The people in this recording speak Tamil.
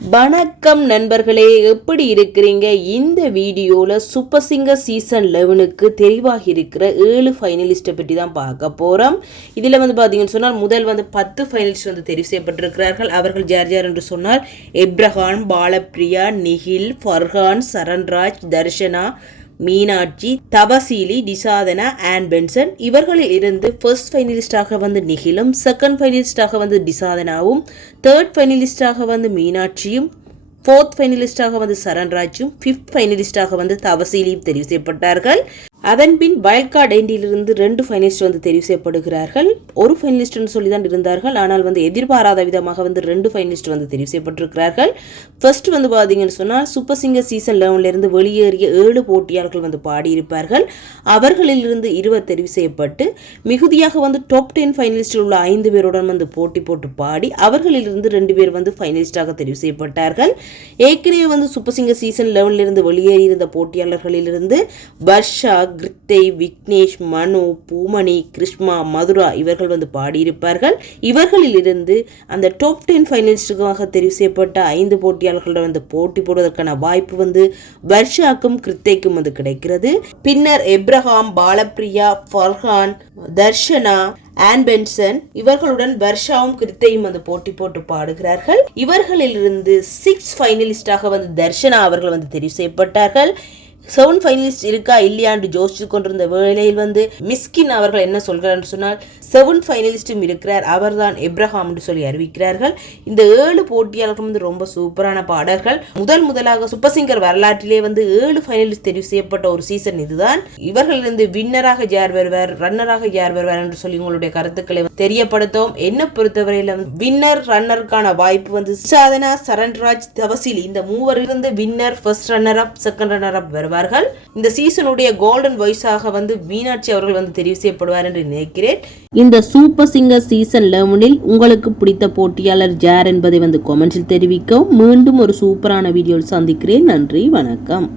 வணக்கம் நண்பர்களே எப்படி இருக்கிறீங்க? இந்த வீடியோவில் சூப்பர் சிங்கர் சீசன் லெவனுக்கு தெரிவாக இருக்கிற ஏழு ஃபைனலிஸ்ட்டை பற்றி தான் பார்க்க போகிறோம் இதில் வந்து பார்த்தீங்கன்னு சொன்னால் முதல் வந்து பத்து ஃபைனலிஸ்ட் வந்து தெரிவு செய்யப்பட்டிருக்கிறார்கள். அவர்கள் ஜார் ஜார் என்று சொன்னால் எப்ரஹான் பாலப்ரியா நிகில் ஃபர்ஹான் சரண்ராஜ் தர்ஷனா மீனாட்சி தபசீலி டிசாதனா ஆன் பென்சன் இவர்களில் இருந்து ஃபர்ஸ்ட் ஃபைனலிஸ்டாக வந்து நிகிலும் செகண்ட் ஃபைனலிஸ்டாக வந்து டிசாதனாவும் தேர்ட் ஃபைனலிஸ்டாக வந்து மீனாட்சியும் ஃபோர்த் ஃபைனலிஸ்டாக வந்து சரண்ராஜும் ஃபிஃப்த் ஃபைனலிஸ்டாக வந்து தவசீலியும் தெரிவு செய்யப்பட்டார்கள். அதன்பின் வயல்கார்டு எண்டியிலிருந்து ரெண்டு ஃபைனலிஸ்ட் வந்து தெரிவு செய்யப்படுகிறார்கள். ஒரு ஃபைனலிஸ்ட்னு சொல்லி தான் இருந்தார்கள். ஆனால் வந்து எதிர்பாராத விதமாக வந்து ரெண்டு ஃபைனலிஸ்ட் வந்து தெரிவு செய்யப்பட்டிருக்கிறார்கள். ஃபர்ஸ்ட் வந்து பார்த்தீங்கன்னு சொன்னால் சூப்பர் சிங்கர் சீசன் லெவன்லேருந்து வெளியேறிய ஏழு போட்டியாளர்கள் வந்து பாடியிருப்பார்கள். அவர்களிலிருந்து இருவர் தெரிவு செய்யப்பட்டு மிகுதியாக வந்து டாப் டென் ஃபைனலிஸ்டில் உள்ள ஐந்து பேருடன் வந்து போட்டி போட்டு பாடி அவர்களிலிருந்து ரெண்டு பேர் வந்து ஃபைனலிஸ்டாக தெரிவு செய்யப்பட்டார்கள். ஏற்கனவே வந்து சூப்பர் சிங்கர் சீசன் லெவன்லேருந்து வெளியேறியிருந்த போட்டியாளர்களிலிருந்து வர்ஷா கிருத்தை விக்னேஷ் மனு பூமணி கிருஷ்மா மதுரா இவர்கள் வந்து பாடியிருப்பார்கள். இவர்களிலிருந்து அந்த டாப் டென் ஃபைனலிஸ்டுக்காக தெரிவு செய்யப்பட்ட ஐந்து போட்டியாளர்களிடம் வந்து போட்டி போடுவதற்கான வாய்ப்பு வந்து வர்ஷாக்கும் கிருத்தைக்கும் வந்து கிடைக்கிறது. பின்னர் Abraham Balapriya Farhan Darshana on pension இவர்களுடன் வர்ஷாவும் கிருத்தையும் வந்து போட்டி போட்டு பாடுகிறார்கள். இவர்களிலிருந்து சிக்ஸ் ஃபைனலிஸ்டாக வந்து தர்ஷனா அவர்கள் வந்து தெரிவு செய்யப்பட்டார்கள். செவன் ஃபைனலிஸ்ட் இருக்கா இல்லையான்னு யோசிச்சு கொண்டிருந்த வேளையில் வந்து மிஸ்கின் அவர்கள் என்ன சொல்கிறார் சொன்னால் செவன் ஃபைனலிஸ்டும் இருக்கிறார் அவர்தான் எப்ரஹாம் என்று சொல்லி அறிவிக்கிறார்கள். இந்த ஏழு போட்டியாளர்கள் வந்து ரொம்ப சூப்பரான பாடல்கள். முதல் முதலாக சூப்பர் சிங்கர் வரலாற்றிலே வந்து ஏழு ஃபைனலிஸ்ட் தெரிவு செய்யப்பட்ட ஒரு சீசன் இதுதான். இவர்களிருந்து வின்னராக யார் வருவார் ரன்னராக யார் வருவார் என்று சொல்லி உங்களுடைய கருத்துக்களை தெரியப்படுத்தும் என்ன பொறுத்தவரையில வின்னர் ரன்னருக்கான வாய்ப்பு வந்து சாதனா சரண்ராஜ் தவசில் இந்த மூவரிலிருந்து winner first runner up second runner up செய்யப்படுவார்கள் இந்த சீசனுடைய கோல்டன் வாய்ஸாக வந்து மீனாட்சி அவர்கள் வந்து தெரிவு செய்யப்படுவார் என்று நினைக்கிறேன். இந்த சூப்பர் சிங்கர் சீசன் லெவனில் உங்களுக்கு பிடித்த போட்டியாளர் ஜார் என்பதை வந்து கொமெண்ட்ஸில் தெரிவிக்கவும். மீண்டும் ஒரு சூப்பரான வீடியோவில் சந்திக்கிறேன். நன்றி வணக்கம்.